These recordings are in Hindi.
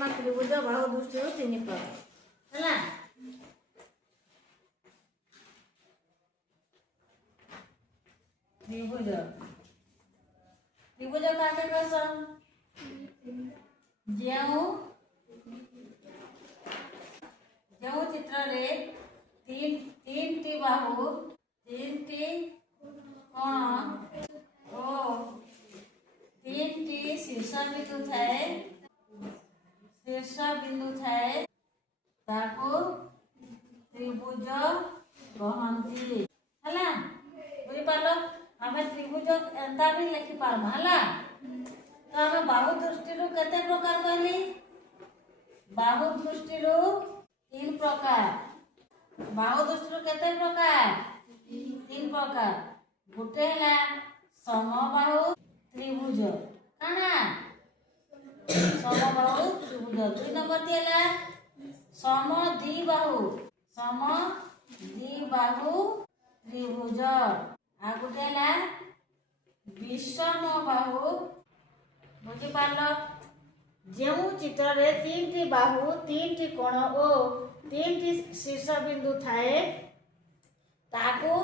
आम त्रिभुज बाहु दृष्टि 3 प्रकार है। त्रिभुज त्रिभुज काके कहसन जो चित्र रे तीन टी बाहु 3 टी कोण ओ 3 टी शीर्ष बिंदु थाए ताको त्रिभुज कहंती हला। बुझी पालो हमें त्रिभुज एंता भी लिखि पारमा हला। तो हमें बाहु दृष्टि केते प्रकार कहली बाहु दृष्टि 3 प्रकार। बाहु दृष्टि केते प्रकार 3 प्रकार। गोटे है समबाहु त्रिभुज काना समबाहु त्रिभुज। 2 नंबर है समद्विबाहु त्रिभुज। आ गोटे है विषमबाहु। बुझी पाल जो चित्र रे 3 टी बाहु 3 टी कोण और 3 टी शीर्ष बिंदु थाए ताकू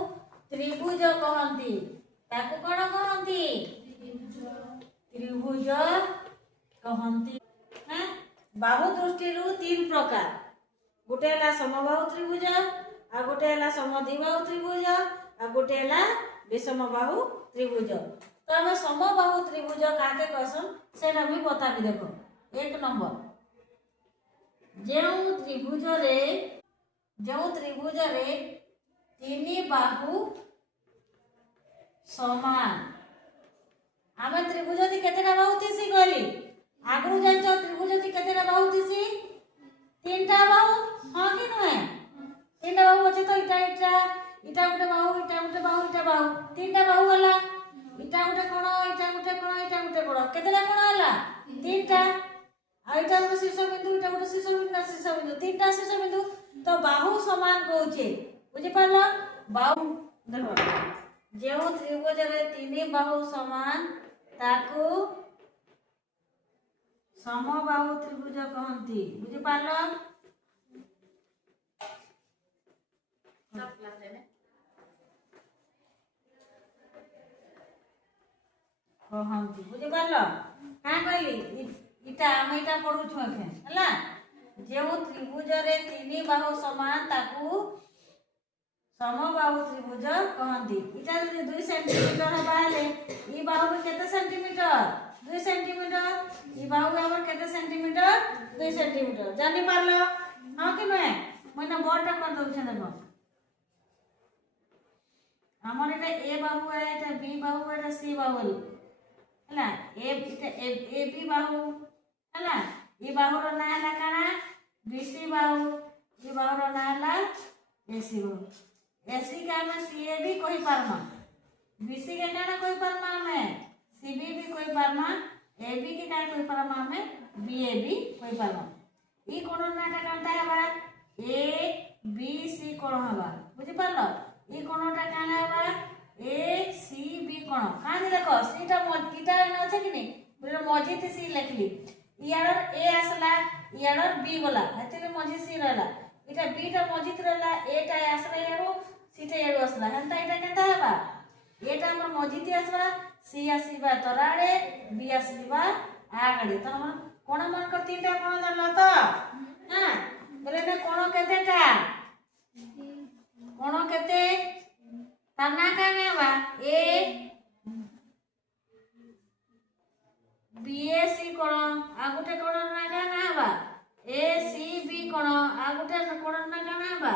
त्रिभुज कहंती। ताकू कोण कहंती त्रिभुज कहंती। बाहु दृष्टि 3 प्रकार। गोटे है समबाहु त्रिभुज आ गोटे है समद्विबाहु त्रिभुज आ गोटे है विषमबाहु त्रिभुज। तो हमें समबाहु त्रिभुज काके कहसन से भी बता भी देखो। 1 नंबर जो त्रिभुज रे 3 बाहु समान। आमे त्रिभुज थी केतेटा बाहु थीसी कहली आगु जानचो त्रिभुज थी केतेटा बाहु थीसी 3टा बाहु हां कि नय 3टा बाहु अछि। तो इटा गोटे बाहु इटा गोटे बाहु इटा बाहु 3टा बाहु हला। इटा गोटे कोण इटा गोटे कोण इटा गोटे कोण केतेटा कोण हला 3टा। आ इटा गोटे शीर्ष बिंदु इटा गोटे शीर्ष बिंदु 3टा शीर्ष बिंदु। तो बाहु समान कहूचे। बुझी पालो बाहु देखो जो त्रिभुज रे 3 बाहु समान ताकू समबाहु त्रिभुज कहंती। बुझी पालो कहंती। बुझी पालो का कहली इटा हम इटा पढु छु एखे हला। जो त्रिभुज रे 3 बाहु समान ताकू समबाहु त्रिभुज कहंती। इटा जदि 2 सेंटीमीटर हबाले ई बाहु में केते सेंटीमीटर 2 सेंटीमीटर। ई बाहु हमर केते सेंटीमीटर 2 सेंटीमीटर। जानि पारलो हां कि नै मैंने बोर्ड कर दउ छ देखो। हमर एटा ए बाहु है एटा बी बाहु एटा सी बाहु हला। ए बी बाहु हला। ई बाहु रो ना हला काना बीसी बाहु। ई बाहु रो ना हला एसी बाहु। एसी का में सी ए भी कोई पारमा बीसी के काना कोई पारमा में सी बी भी कोई पारमा ए बी के का कोई पारमा में बी ए भी कोई पारमा। ई कोण नाटा कांता हबा ए बी सी कोण हबा। बुझी पालो ई कोणटा काना हबा ए सी बी कोण। कानी देखो सीटा मजीटा न আছে कि नहीं पूरा मजी थी सी लिखली। यार ए आसला यार बी गला हेते मजी सी रहला। इटा बी टा मजी रहला ए टा आसला यारो सी टा यारो आसला हंता इटा केता हबा ए टा हमर मजी थी आसला सी आसीबा तराडे बी आसीबा आगडे। तो हम कोण मन कर 3टा कोण जानला तो हां बोले ना कोण केतेटा कोण केते तना काने बा ए बी ए सी कोण आ गुटे कोण ना काना बा ए सी बी कोण आ गुटे कोण ना काना बा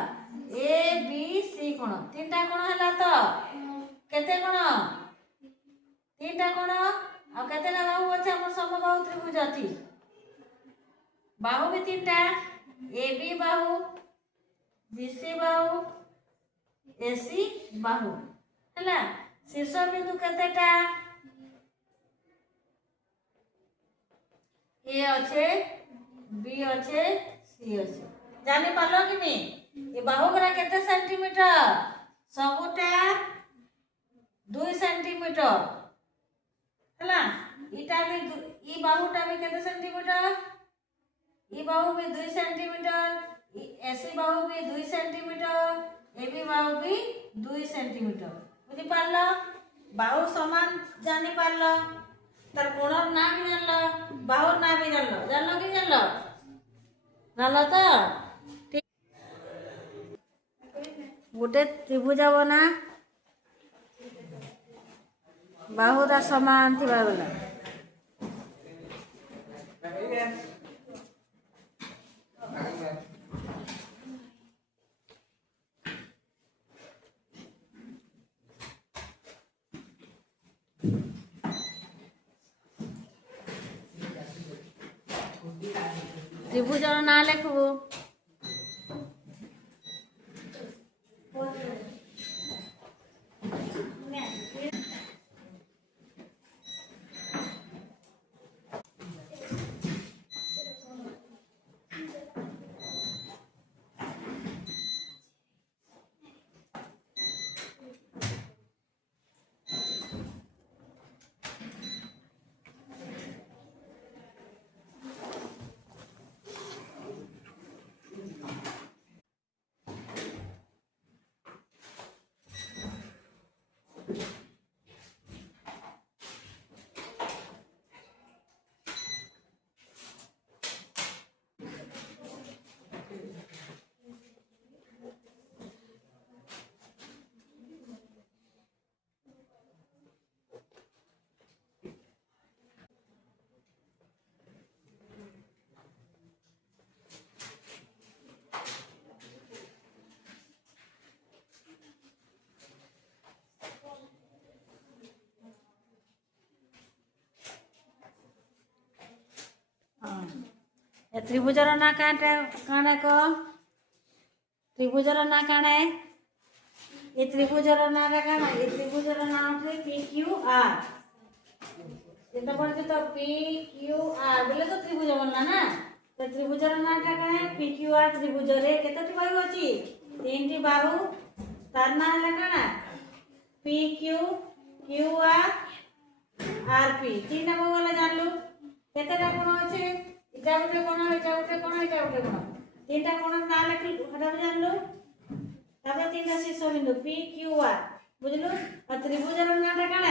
ए बी सी कोण। 3टा कोण हला तो केते कोण 3टा कोण आ केतेटा बाहु अछि हमर समबाहु त्रिभुज अछि। बाहु भी 3टा A B Bahu B C बाहु ए सी बाहु हला। शीर्ष बिंदु केतेटा ए अच्छे बी अच्छे सी अच्छे। जानि पालो कि नहीं ये बाहु गुरा केते सेंटीमीटर सबटा 2 सेंटीमीटर हला। इटा भी ई बाहुटा भी केते सेंटीमीटर ই বাহু भी 2 सेंटीमीटर एसी बाहु भी 2 सेंटीमीटर এবি বাহু भी 2 सेंटीमीटर বুঝি পারল বাহু সমান জানি পারল তার কোণর না भी জানল বাহুর না भी জানল কি জানল তো ঠিক গোটে ত্রিভুজ বনা বাহুটা সমান থিবা বেলা ত্রিভুজর না লেখবু ত্রিভুজর না কাটা কাণে ক ত্রিভুজর না কাণে এই ত্রিভুজর নাটা কাণ এই ত্রিভুজর নাম হচ্ছে পি কিউ আর এটা বলছে তো পি কিউ আর বলে তো ত্রিভুজ বললা না তো ত্রিভুজর নাটা কাণ পি কিউ আর ত্রিভুজরে কেতটি বাহু আছে তিনটি বাহু তার না হলে কাণ P Q Q R P তিনটা বাহু হলে জানলু কেতটা কোণ আছে এটা গোটে কোণ এটা গোটে কোণ এটা গোটে কোণ তিনটা কোণ না লেখি সেটা জানলু তারপরে তিনটা শীর্ষবিন্দু পি কিউ আর বুঝলু আর ত্রিভুজের নাটা কাণ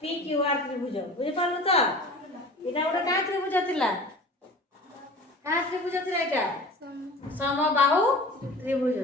পি কিউ আর ত্রিভুজ বুঝিপারলু তো এটা গোটে কাঁ ত্রিভুজ লা কাঁ ত্রিভুজ লা এটা সমবাহু ত্রিভুজ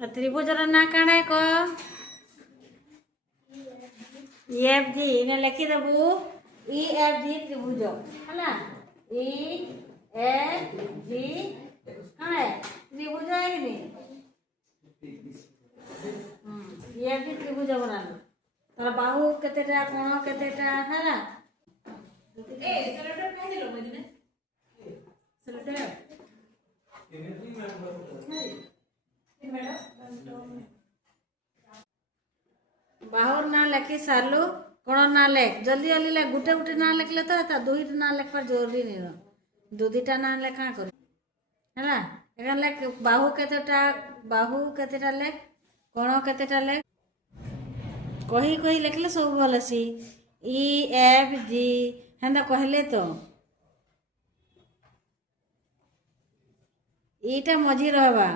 त्रिभुजर ना काणे क एफ जी इने लिखि देबू ई एफ जी त्रिभुज हला ई एफ जी काणे त्रिभुज है कि नहीं ई एफ जी त्रिभुज बनालु तार बाहु केतेटा कोण केतेटा हला ए सेलेक्टर काहे दिलो मदिने सेलेक्टर बाहुर ना लिखी सारू कोण ना लेख जल्दी जल्दी लेख गुटे गुटे ना लिखले तो दुई ना लिखवार जरूरी नहीं दु दुईटा ना लेखा कर है एखान लेख बाहु केतेटा लेख कोण केतेटा लेख कही कही लिखले सब भल सी ई एफ जी हेन्दा कहले तो ईटा मझी रहबा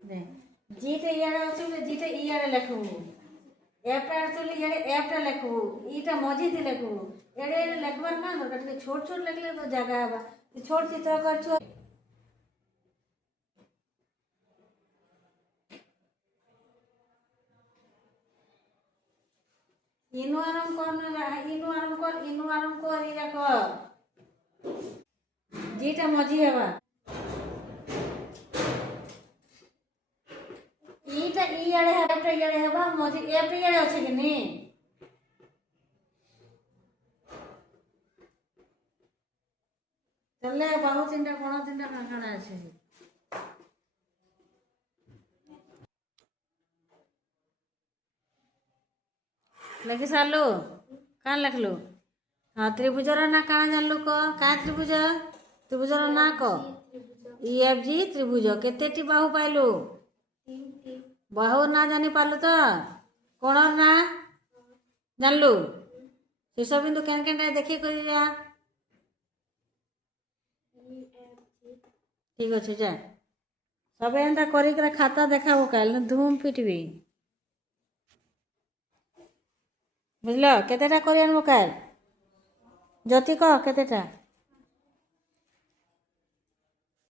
जीटा इयाडे अछि जीटा इयाडे लिखबू एफटा एक्चुअली इयाडे एफटा लिखबू ईटा मझी थी लिखबू एडे एडे लिखबार ना दरकार टिके छोट छोट लिखले तो जगह हेबा छोट चित्र करछु इनु आराम कर इरा कर जीटा मझी हेबा ईटा इयाडे एफटा इयाडे हेबा मझी एफटा इयाडे अछि कि नी चले बाहु चिंता कोण चिंता काण अच्छे लिखि सारू कौन लिखलु हाँ त्रिभुजर ना कौन जानलु कह क्या त्रिभुज त्रिभुजर ना कह EFG त्रिभुज केतेटी बाहु पाइलु बाहु ना जानी पारलु तो कोण ना जानलु शीर्ष बिंदु केन केन देखी कर ठीक अच्छे जा सब एंता कर खाता देखा काल धूम पिटबी बुझल केतेटा कर आनबो काल ज्योति कह केतेटा